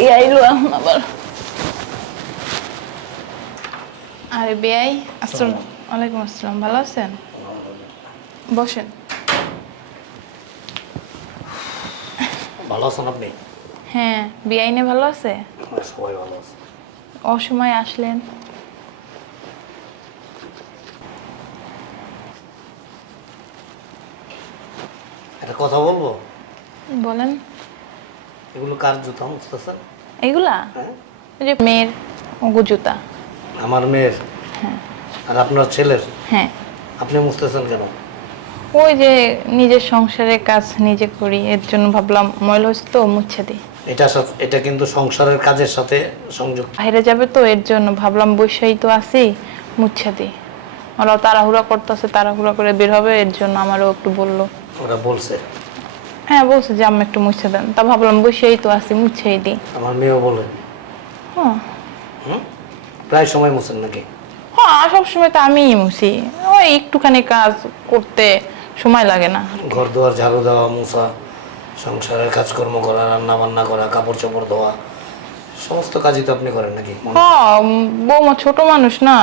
কে আইলো এখন আবার আরে বেআই আসসালাম ওয়ালাইকুম আসসালাম ভালো আছেন? বসেন। ভালো আছেন আপনি? হ্যাঁ বেআইনে ভালো আছে? সবাই ভালো আছে। অসময় আসলেন। একটা কথা বলব? বলেন। এগুলো কার জুতা মুছতেছেন এগুলা? হ্যাঁ। যে মেয়ের ওগু জুতা। আমার মেয়ের? হ্যাঁ। আর আপনার ছেলের? হ্যাঁ। আপনি মুছতেছেন কেন? ওই যে নিজের সংসারের কাজ নিজে করি এর জন্য ভাবলাম ময়লা হচ্ছে তো মুছে দিই। এটা এটা কিন্তু সংসারের কাজের সাথে সংযুক্ত। বাইরে যাবে তো এর জন্য ভাবলাম বসেই তো আছি মুছে দিই। ওরাও তাড়াহুড়া করতেছে তাড়াহুড়া করে বের হবে এর জন্য আমারও একটু বলল। ওরা বলছে হ্যাঁ বলছে যে আমি একটু মুছে দেন। তা ভাবলাম বসেই তো আছি মুছেই দিই। আমার মেয়েও বলে। হ্যাঁ হুম? প্রায় সময় মুছেন নাকি? হ্যাঁ সবসময় তো আমিই মুছি। ওই একটুখানি কাজ করতে সময় লাগে না। ঘর দুয়ার ঝাড়ু দেওয়া মুছা সংসারের কাজকর্ম করা রান্না বান্না করা কাপড় চোপড় ধোয়া সমস্ত কাজই তো আপনি করেন নাকি? হ্যাঁ। উম, বৌমা ছোট মানুষ না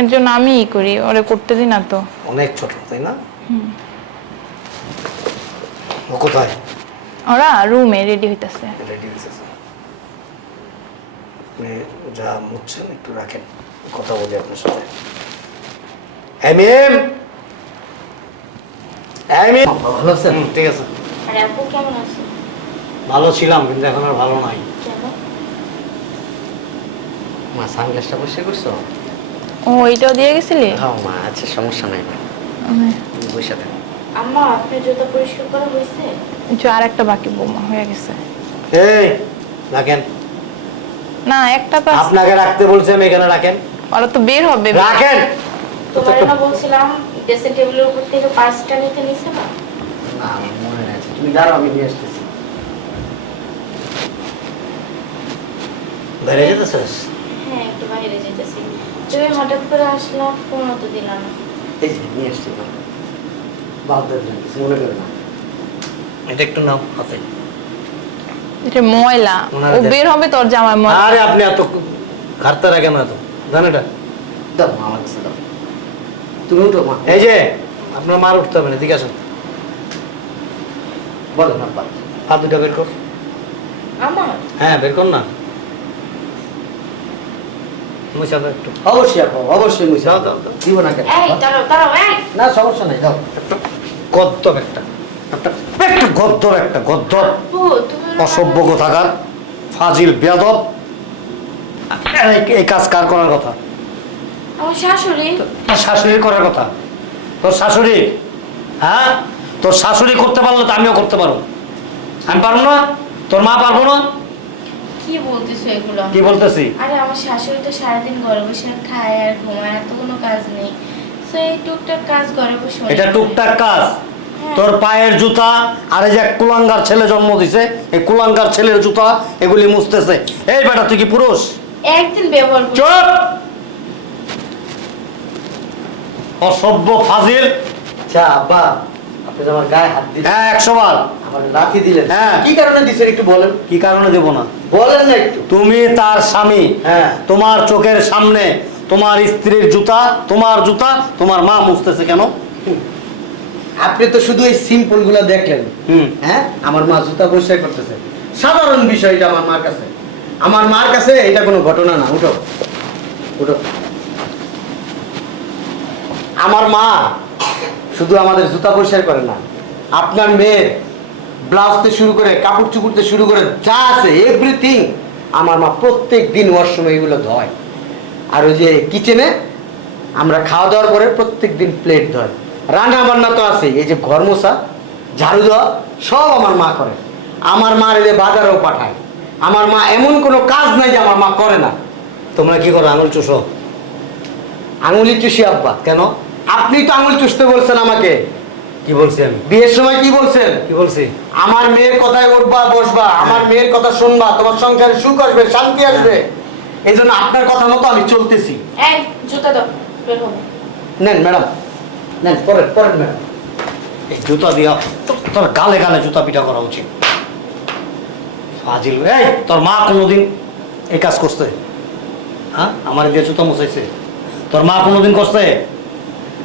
এর জন্য আমিই করি ওরে করতে দিই না তো। অনেক ছোট তাই না? ও কোথায়? ওরা রুমে রেডি হইতাছে। রেডি আপনি যা মুছছেন একটু রাখেন। কথা বলি আপনার সাথে। হ্যাঁ মেম হ্যাঁ মেম ভালো আছেন? ঠিক আছে। আরে আপু কেমন আছে ভালো ছিলাম কিন্তু এখন আর ভালো নাই। কেন? মা সানগ্লাসটা বসে করছ? ও এইটাও দিয়ে গেছিলি? হ্যাঁ মা আচ্ছা সমস্যা নাই। মা বসে থাক। আম্মা আপনার জুতা পরিষ্কার করা হয়েছে? যে আর একটা বাকি বৌমা হয়ে গেছে। এই রাখেন। না একটা তো আপনাকে রাখতে বলছি আমি এখানে রাখেন। ওরা তো বের হবে। রাখেন। তোমার না বলছিলাম ড্রেসিং টেবিলের উপর থেকে পার্সটা নিতে নিছে না? না মনে আচ্ছা, তুমি দাঁড়াও আমি নিয়ে আসতেছি। বেড়ে যেতেছিস? হ্যাঁ একটু বাইরে যেতেছি। তুমি হঠাৎ করে আসলাম ফোন তো দিলাম এই নিয়ে আসছি মা বাদ দেবেন মনে করো না। এটা একটু নাও হাতে। এটা ময়লা। ও বের হবে তোর জামাই ময়লা। আরে আপনি এত ঘাটতে রাখেন না তো। জান এটা? দাও মা আমার কাছে দাও। তুমি উঠো মা। এই যে আপনার মার উঠতে হবে না ঠিক আছে বলো না বাদ হাত দুটা বের কর। আমার? হ্যাঁ বের কর না। মুছা দাও একটু। অবশ্যই আপু অবশ্যই মুছে দাও, দাও, দাও। দিব না কেন? এই দাঁড়াও দাঁড়াও এই। না সমস্যা নাই দাও। একটা। অসভ্য কোথাকার ফাজিল বেয়াদব। এই- এই কাজ কার করার কথা? আমার শাশুড়ি। তোর শাশুড়ির করার কথা? তোর শাশুড়ি? হ্যাঁ? তোর শাশুড়ি করতে পারল তো আমিও করতে পারব। আমি পারব না? তোর মা পারব না? কি বলতেছো এগুলো? কি বলতেছি? আরে আমার শাশুড়ি তো সারাদিন ঘরে বসে খায় আর ঘুমায় তো কোনো কাজ নেই। তো এই টুকটাক কাজ ঘরে বসে এটা টুকটাক কাজ। তোর পায়ের জুতা আর এই যে কুলাঙ্গার ছেলে জন্ম দিছে এই কুলাঙ্গার ছেলের জুতা এগুলি মুছতেছে। এই বেটা তুই কি পুরুষ? একদিন ব্যবহার। চুপ! অসভ্য ফাজিল। যে আমার গায়ে হাত দিলেন হ্যাঁ একশো বার। আমার লাথি দিলেন হ্যাঁ। কি কারণে দিছেন একটু বলেন? কি কারণে দেব না? বলেন না একটু। তুমি তার স্বামী হ্যাঁ। তোমার চোখের সামনে তোমার স্ত্রীর জুতা তোমার জুতা তোমার মা মুছতেছে কেন? আপনি তো শুধু এই সিম্পলগুলো দেখলেন। হ্যাঁ? আমার মা জুতা পরিষ্কার করতেছে। সাধারণ বিষয় এটা আমার মার কাছে। আমার মার কাছে এটা কোনো ঘটনা না। উঠো। উঠো। আমার মা শুধু আমাদের জুতা পরিষ্কার করে না, আপনার মেয়ের ব্লাউজ থেকে শুরু করে, কাপড় চুপড় থেকে শুরু করে, যা আছে এভরিথিং আমার মা প্রত্যেক দিন ওয়াশরুমে এগুলো ধয়। আর ওই যে কিচেনে আমরা খাওয়া দাওয়ার পরে প্রত্যেক দিন প্লেট ধয়। রান্না বান্না তো আছে, এই যে ঘর মোছা, ঝাড়ু দেওয়া, সব আমার মা করে। আমার মা এই যে বাজারেও পাঠায়। আমার মা এমন কোনো কাজ নাই যে আমার মা করে না। তোমরা কি করো, আঙুল চুষো? আঙুলি চুষি আব্বা, কেন? আপনি তো আঙুল চুষতে বলছেন আমাকে। কি বলছি আমি? বিয়ের সময় কি বলছেন? কি বলছি? আমার মেয়ের কথায় উঠবা বসবা আমার মেয়ের কথা শুনবা তোমার সংসারে সুখ আসবে শান্তি আসবে। এই জন্য আপনার কথা মতো আমি চলতেছি। এই জুতা দাও বের হব নেন ম্যাডাম। নেন পরেন পরেন ম্যাডাম। এই জুতা দিয়া তোর গালে গালে জুতা পিঠা করা উচিত। ফাজিল এই তোর মা কোনোদিন এই কাজ করছে? হ্যাঁ? আমার দিয়ে জুতো মুছাইছে। তোর মা কোনোদিন করছে?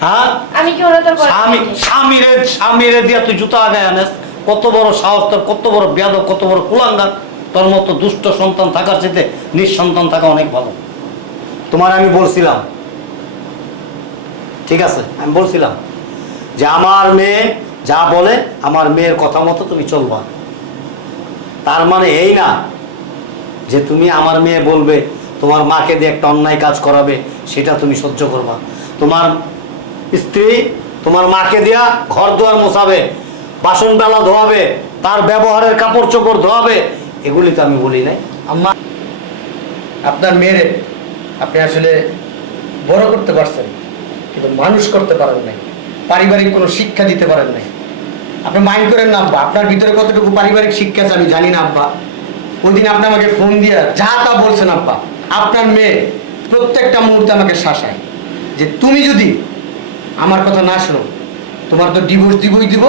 হ্যাঁ? আমি কি ওরা তোর স্বামী? স্বামীরে স্বামীরে দিয়া তুই জুতো আগায় আনেস। কত বড় সাহস তোর কত বড় বেয়াদব কত বড় কুলাঙ্গার। তোর মতো দুষ্ট সন্তান থাকার চাইতে নিঃসন্তান থাকা অনেক ভালো। তোমার আমি বলছিলাম। ঠিক আছে আমি বলছিলাম যে আমার মেয়ে যা বলে আমার মেয়ের কথা মতো তুমি চলবা। তার মানে এই না যে তুমি আমার মেয়ে বলবে তোমার মাকে দিয়ে একটা অন্যায় কাজ করাবে সেটা তুমি সহ্য করবা। তোমার স্ত্রী তোমার মাকে দিয়া ঘর দুয়ার মোছাবে, বাসন বেলা ধোয়াবে, তার ব্যবহারের কাপড় চোপড় ধোয়াবে, এগুলি তো আমি বলি নাই। আম্মা, আপনার মেয়েরে আপনি আসলে বড় করতে পারছেন, কিন্তু মানুষ করতে পারেন নাই, পারিবারিক কোনো শিক্ষা দিতে পারেন নাই। আপনি মাইন্ড করেন না আব্বা, আপনার ভিতরে কতটুকু পারিবারিক শিক্ষা আছে আমি জানি না আব্বা। ওই দিন আপনি আমাকে ফোন দিয়ে যা তা বলছেন আব্বা, আপনার মেয়ে প্রত্যেকটা মুহূর্তে আমাকে শাসায় যে তুমি যদি আমার কথা না শোনো। তোমার তো ডিভোর্স দিবই দিব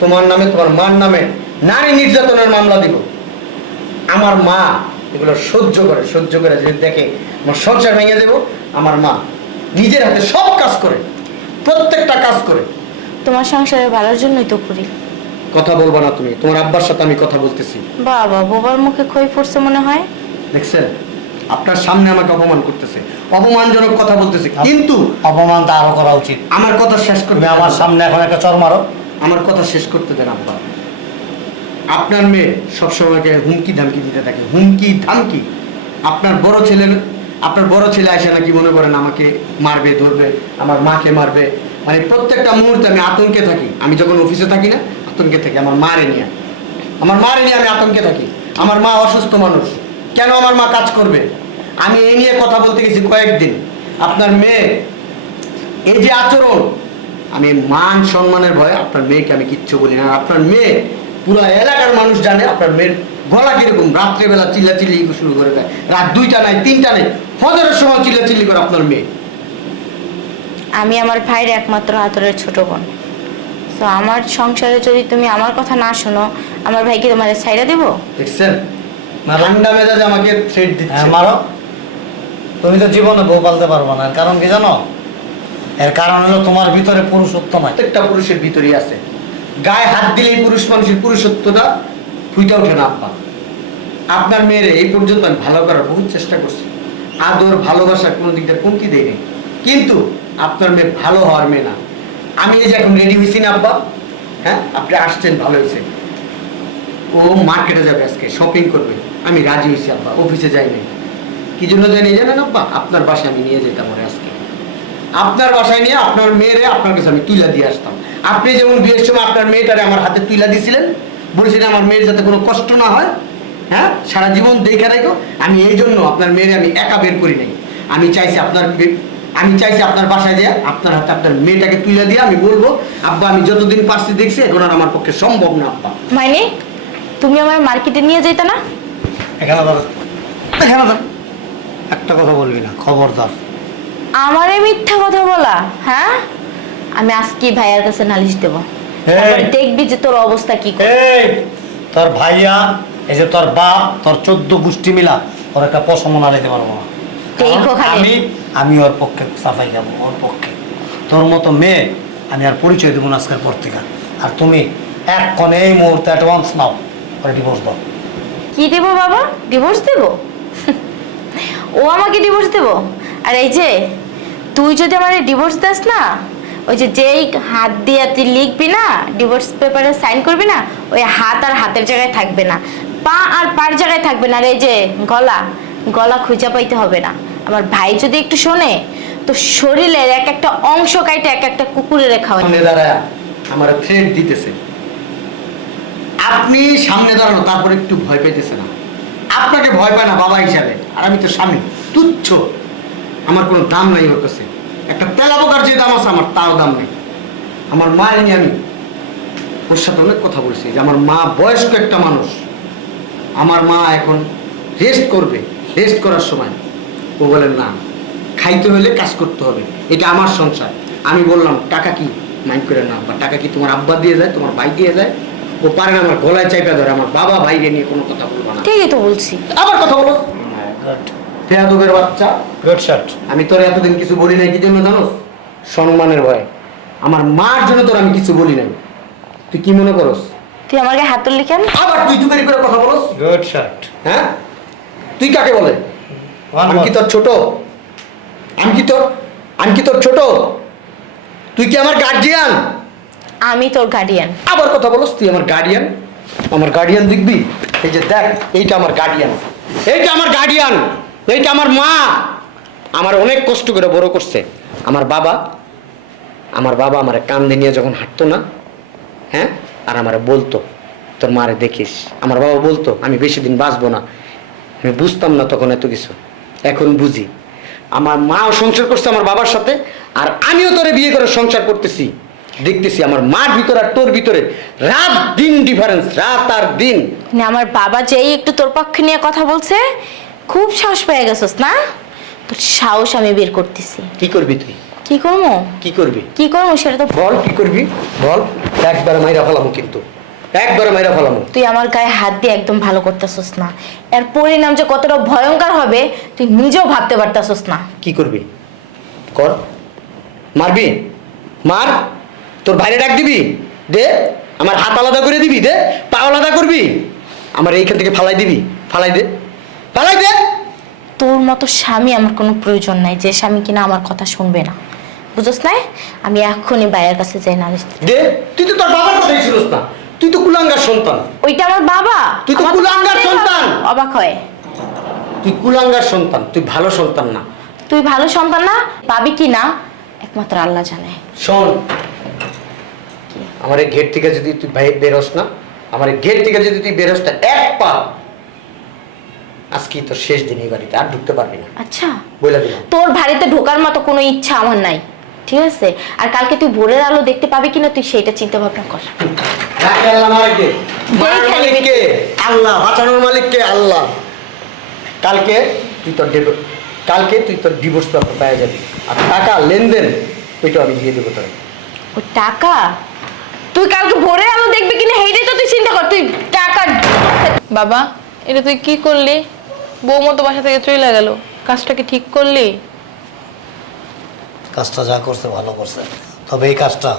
তোমার নামে তোমার মার নামে নারী নির্যাতনের মামলা দিব। আমার মা এগুলো সহ্য করে সহ্য করে যে দেখে আমার সংসার ভেঙে দেব আমার মা নিজের হাতে সব কাজ করে প্রত্যেকটা কাজ করে। তোমার সংসারে ভালোর জন্যই তো করি। কথা বলব না তুমি তোমার আব্বার সাথে আমি কথা বলতেছি। বাবা বাবার মুখে খই পড়ছে মনে হয়। দেখছেন? আপনার সামনে আমাকে অপমান করতেছে। অপমানজনক কথা বলতেছে। কিন্তু অপমানটা আরও করা উচিত। আমার কথা শেষ করবে আমার সামনে এখন একটা চর মারো। আমার কথা শেষ করতে দেন আব্বা। আপনার মেয়ে সবসময়কে হুমকি ধামকি দিতে থাকে। হুমকি ধামকি। আপনার বড় ছেলে আপনার বড় ছেলে আসে নাকি মনে করেন আমাকে মারবে ধরবে আমার মাকে মারবে। মানে প্রত্যেকটা মুহূর্তে আমি আতঙ্কে থাকি। আমি যখন অফিসে থাকি না আতঙ্কে থাকি। আমার মারে নিয়ে। আমার মারে নিয়ে আমি আতঙ্কে থাকি। আমার মা অসুস্থ মানুষ। কেন আমার মা কাজ করবে? আমি এই নিয়ে কথা বলতে গেছি কয়েকদিন। আপনার মেয়ে এই যে আচরণ আমি মান সম্মানের ভয়ে আপনার মেয়েকে আমি কিচ্ছু বলি না। আপনার মেয়ে পুরো এলাকার মানুষ জানে আপনার মেয়ের গলা কীরকম। রাত্রেবেলা চিল্লা চিল্লি শুরু করে দেয়। রাত দুইটা নাই তিনটা নেই ফজরের সময় চিল্লা চিল্লি করে আপনার মেয়ে। আমি আমার ভাইয়ের একমাত্র হাতরের ছোট বোন। তো আমার সংসারে যদি তুমি আমার কথা না শোনো আমার ভাইকে তোমার ছাইরা দেবো? দেখছেন। ঠান্ডা মেজাজে আমাকে থ্রেড দিচ্ছে। হ্যাঁ মারো। তুমি তো জীবনে বউ পালতে পারব না কারণ কি জানো? এর কারণ হলো তোমার ভিতরে পুরুষত্ব নাই প্রত্যেকটা পুরুষের ভিতরেই আছে। গায়ে হাত দিলেই পুরুষ মানুষের পুরুষত্বটা ফুইটা ওঠে না আব্বা। আপনার মেয়েরে এই পর্যন্ত আমি ভালো করার বহুত চেষ্টা করছি। আদর ভালোবাসা কোনো দিক দিয়ে কমতি দেয়নি। কিন্তু আপনার মেয়ে ভালো হওয়ার মেয়ে না। আমি এই যে এখন রেডি হয়েছি না আব্বা। হ্যাঁ আপনি আসছেন ভালো হয়েছে। ও মার্কেটে যাবে আজকে শপিং করবে। আমি রাজি হয়েছি, আব্বা। অফিসে যাইনি। কি জন্য জানি জানেন আব্বা? আপনার বাসায় আমি নিয়ে যেতাম ওরে আজকে। আপনার বাসায় নিয়ে আপনার মেয়েরে আপনার কাছে আমি তুইলা দিয়ে আসতাম। আপনি যেমন বিয়ের সময় আপনার মেয়েটারে আমার হাতে তুইলা দিয়েছিলেন বলেছিলেন আমার মেয়ের যাতে কোনো কষ্ট না হয় হ্যাঁ? সারা জীবন দেখে রাখো। আমি এই জন্য আপনার মেয়েরে আমি একা বের করি নাই। আমি চাইছি আপনার আমি চাইছি আপনার বাসায় যে আপনার হাতে আপনার মেয়েটাকে তুইলা দিয়ে আমি বলব, আব্বা, আমি যতদিন পারছি দেখছি, এখন আর আমার পক্ষে সম্ভব না, আব্বা। মানে তুমি আমার মার্কেটে নিয়ে যেতে না? এখানে ধরো এখানে ধরো। একটা কথা বলবি না খবরদার। আমারে মিথ্যা কথা বলা হ্যাঁ? আমি আজকে ভাইয়ার কাছে নালিশ দেব। তারপর দেখবি যে তোর অবস্থা কি করে। এই! তোর ভাইয়া এই যে তোর বাপ তোর চোদ্দ গোষ্ঠী মিলা ওর একটা পশমন আনাইতে পারব না। আমি আমি ওর পক্ষে সাফাই যাব ওর পক্ষে। তোর মতো মেয়ে আমি আর পরিচয় দেবো না আজকের পর থেকে। আর তুমি এক কনে এই মুহূর্তে অ্যাডভান্স নাও ওর ডিভোর্স দাও। কি দেব বাবা? ডিভোর্স দেব? ও আমাকে ডিভোর্স দেব? আর এই যে তুই যদি আমার ডিভোর্স দাস না ওই যে যেই হাত দিয়ে তুই লিখবি না ডিভোর্স পেপারে সাইন করবি না ওই হাত আর হাতের জায়গায় থাকবে না। পা আর পার জায়গায় থাকবে না। আর এই যে গলা গলা খুঁজা পাইতে হবে না। আমার ভাই যদি একটু শোনে তো শরীরের এক একটা অংশ কাইটে এক একটা কুকুরের খাওয়া দাঁড়ায় আমার থ্রেড দিতেছে। আপনি সামনে দাঁড়ানো, তারপর একটু ভয় পেতেছে না। আপনাকে ভয় পায় না বাবা হিসাবে, আর আমি তো স্বামী, তুচ্ছ। আমার কোনো দাম নাই ওর কাছে। একটা তেলা পোকার যে দাম আছে আমার, তাও দাম নেই। আমার মা এনে আমি ওর সাথে অনেক কথা বলছি, যে আমার মা বয়স্ক একটা মানুষ। আমার মা এখন রেস্ট করবে রেস্ট করার সময়। ও বলেন না, খাইতে হলে কাজ করতে হবে। এটা আমার সংসার। আমি বললাম, টাকা কি? মাইন্ড করে, না বা টাকা কি তোমার আব্বা দিয়ে যায়, তোমার ভাই দিয়ে যায়? ও পারে না আমার গলায় চাইপা ধরে আমার বাবা ভাইকে নিয়ে কোনো কথা বলব না। ঠিকই তো বলছি। আবার কথা বলো। গুড ফেয়াদবের বাচ্চা? গুড শট আমি তোর এতদিন কিছু বলি নাই কি জন্য জানোস? সম্মানের ভয়। আমার মার জন্য তোর আমি কিছু বলি নাই। তুই কি মনে করস? তুই আমাকে হাত তুললি কেন? আবার তুই তুই করে কথা বলস? গুড শট হ্যাঁ? তুই কাকে বলে? আমি কি তোর ছোট? আমি কি তোর আমি কি তোর ছোট? তুই কি আমার গার্জিয়ান আমি তোর গার্ডিয়ান আবার কথা বলস, তুই আমার গার্ডিয়ান আমার গার্ডিয়ান দেখবি? এই যে দেখ, এইটা আমার গার্ডিয়ান এইটা আমার গার্ডিয়ান এইটা আমার মা। আমার অনেক কষ্ট করে বড় করছে। আমার বাবা আমার বাবা আমার কান্দে নিয়ে যখন হাঁটতো না হ্যাঁ? আর আমার বলতো, তোর মারে দেখিস। আমার বাবা বলতো, আমি বেশি দিন বাঁচবো না। আমি বুঝতাম না তখন এত কিছু। এখন বুঝি। আমার মাও সংসার করছে আমার বাবার সাথে, আর আমিও তোরে বিয়ে করে সংসার করতেছি। দেখতেছি আমার মার ভিতরে আর তোর ভিতরে। রাত দিন ডিফারেন্স রাত আর দিন। মানে আমার বাবা যেই একটু তোর পক্ষে নিয়ে কথা বলছে খুব সাহস পেয়ে গেছস না? তোর সাহস আমি বের করতেছি। কি করবি তুই? কি করব? কি করবি? কি করব সেটা তো বল কি করবি? বল একবারে মাইরা ফেলামো কিন্তু। একবারে মাইরা ফেলামো। তুই আমার গায়ে হাত দিয়ে একদম ভালো করতেছস না। এর পরিণাম যে কতটা ভয়ঙ্কর হবে তুই নিজেও ভাবতে পারতাছস না। কি করবি? কর। মারবি? মার। তোর বাইরে ডাক দিবি? দে আমার হাত আলাদা করে দিবি দে পা আলাদা করবি? আমার এইখান থেকে ফালাই দিবি ফালাই দে ফালাই দে। তোর মতো স্বামী আমার কোনো প্রয়োজন নাই যে স্বামী কিনা আমার কথা শুনবে না। বুঝছ না আমি এখনই বাইরের কাছে যাই দিতে। দে তুই তো তোর বাবার কথাই শুনিস না। তুই তো কুলাঙ্গার সন্তান। ওইটা আমার বাবা। তুই তো কুলাঙ্গার সন্তান। অবাক হয়। তুই কুলাঙ্গার সন্তান তুই ভালো সন্তান না। তুই ভালো সন্তান না পাবি কি না? একমাত্র আল্লাহ জানে। শোন আমার গেট থেকে যদি তুই বাইরে বেরোস না আমার গেট থেকে যদি তুই বেরোস না এক পা। আজকে তোর শেষ দিন এই বাড়িতে আর ঢুকতে পারবি না। আচ্ছা। বলে দিলাম। তোর বাড়িতে ঢোকার মতো কোনো ইচ্ছা আমার নাই ঠিক আছে? আর কালকে তুই ভোরের আলো দেখতে পাবি কিনা তুই সেটা চিন্তা ভাবনা কর আল্লাহ মালিককে। বাঁচানোর মালিক কে আল্লাহ কালকে তুই তোর কালকে তুই তোর ডিভোর্স পেপার পেয়ে যাবি। আর টাকা লেনদেন ওইটা আমি দিয়ে দেবো তোর। ও টাকা? তুই কালকে ভোরের আলো দেখবি কিনা সেইটাই তো তুই চিন্তা কর তুই টাকা বাবা এটা তুই কি করলি? বউ মতো বাসা থেকে চলে গেল। কাজটা কি ঠিক করলি? কাজটা যা করছে ভালো করছে। তবে এই কাজটা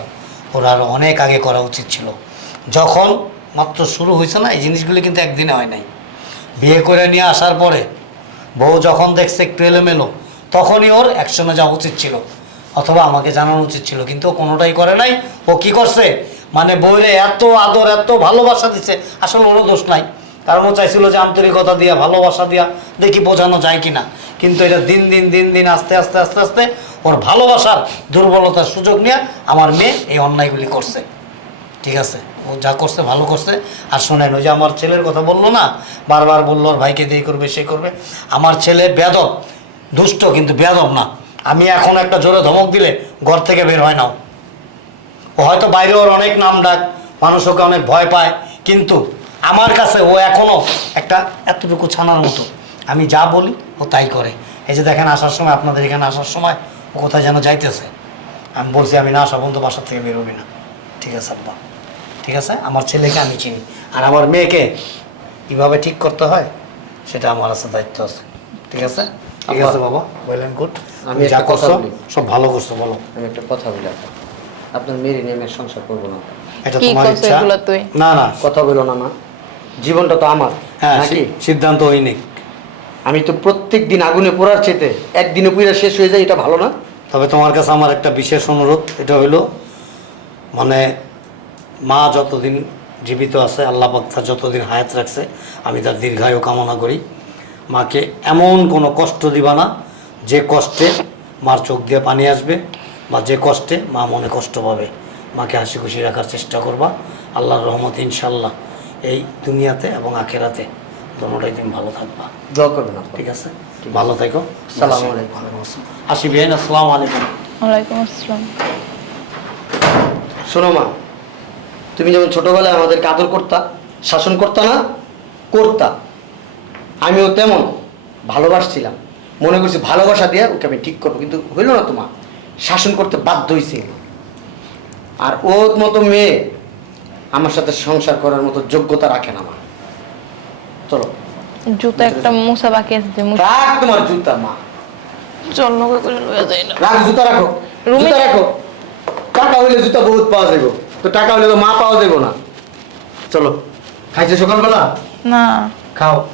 ওর আরও অনেক আগে করা উচিত ছিল। যখন মাত্র শুরু হয়েছে না এই জিনিসগুলি কিন্তু একদিনে হয় নাই। বিয়ে করে নিয়ে আসার পরে বউ যখন দেখছে একটু এলোমেলো তখনই ওর অ্যাকশনে যাওয়া উচিত ছিল। অথবা আমাকে জানানো উচিত ছিল কিন্তু কোনোটাই করে নাই। ও কি করছে? মানে বউরে এত আদর, এত ভালোবাসা দিচ্ছে আসলে ওরও দোষ নাই। কারণ ও চাইছিল যে আন্তরিকতা দিয়া, ভালোবাসা দিয়া দেখি বোঝানো যায় কিনা। কিন্তু এটা দিন দিন দিন দিন আস্তে আস্তে আস্তে আস্তে ওর ভালোবাসার দুর্বলতার সুযোগ নিয়ে আমার মেয়ে এই অন্যায়গুলি করছে। ঠিক আছে? ও যা করছে, ভালো করছে। আর শোনেন, ওই যে আমার ছেলের কথা বলল না? বারবার বলল ওর ভাইকে দিয়ে করবে, সে করবে। আমার ছেলে বেদব দুষ্ট, কিন্তু বেদব না। আমি এখন একটা জোরে ধমক দিলে ঘর থেকে বের হয় না ও। ও। হয়তো বাইরে ওর অনেক নাম ডাক মানুষ ওকে অনেক ভয় পায় কিন্তু আমার কাছে ও এখনও একটা এতটুকু ছানার মতো। আমি যা বলি ও তাই করে। এই যে দেখেন আসার সময় আপনাদের এখানে আসার সময় ও কোথায় যেন যাইতেছে। আমি বলছি আমি না আসা পর্যন্ত বাসার থেকে বেরোবি না। ঠিক আছে আব্বা। ঠিক আছে? আমার ছেলেকে আমি চিনি। আর আমার মেয়েকে কীভাবে ঠিক করতে হয় সেটা আমার আছে দায়িত্ব আছে। ঠিক আছে? ঠিক আছে বাবা? ওয়েল অ্যান্ড গুড আমি যা করছ সব ভালো করছ বলো। আমি একটা কথা বলি আপনার আপনার মেয়ের নিয়ে আমি আর সংসার করব না। এটা কি তোমার করছ ইচ্ছা? এগুলো তুই? না না। কথা বলো না মা। জীবনটা তো আমার হ্যাঁ নাকি? সি- সিদ্ধান্ত ওই আমি তো প্রত্যেক দিন আগুনে পোড়ার চেতে একদিনে পুরা শেষ হয়ে যায় এটা ভালো না? তবে তোমার কাছে আমার একটা বিশেষ অনুরোধ এটা হইল মানে মা যতদিন জীবিত আছে আল্লাহ পাক তার যতদিন হায়াত রাখছে আমি তার দীর্ঘায়ু কামনা করি। মাকে এমন কোনো কষ্ট দিবা না যে কষ্টে মার চোখ দিয়ে পানি আসবে। বা যে কষ্টে মা মনে কষ্ট পাবে। মাকে হাসি খুশি রাখার চেষ্টা করবা। আল্লাহর রহমত ইনশাল্লাহ এই দুনিয়াতে এবং আখেরাতে দোনোটাই তুমি ভালো থাকবা। দোয়া করবেন ঠিক আছে? ভালো থেকো। আসসালামু আলাইকুম। আসি বিহাইন আসসালামু আলাইকুম। ওয়ালাইকুম আসসালাম। শোনো মা তুমি যেমন ছোটবেলায় আমাদেরকে আদর করতা শাসন করতা না করতা। আমিও তেমন ভালোবাসছিলাম। মনে করছি ভালোবাসা দিয়ে ওকে আমি ঠিক করব কিন্তু হইল না তোমার শাসন করতে বাধ্য হয়েছি আর ওর মতো মেয়ে আমার সাথে সংসার করার মতো যোগ্যতা রাখে না মা। চলো। জুতা একটা মুসা বাকি আছে যে মুছা। রাখ তোমার জুতা মা। চল নৌকা করে লয়ে যায় না। রাখ জুতা রাখো। জুতা রাখো। টাকা হইলে জুতা বহুত পাওয়া যাইব। তো টাকা হইলে তো মা পাওয়া যাইব না। চলো। খাইছো সকালবেলা? না। খাও।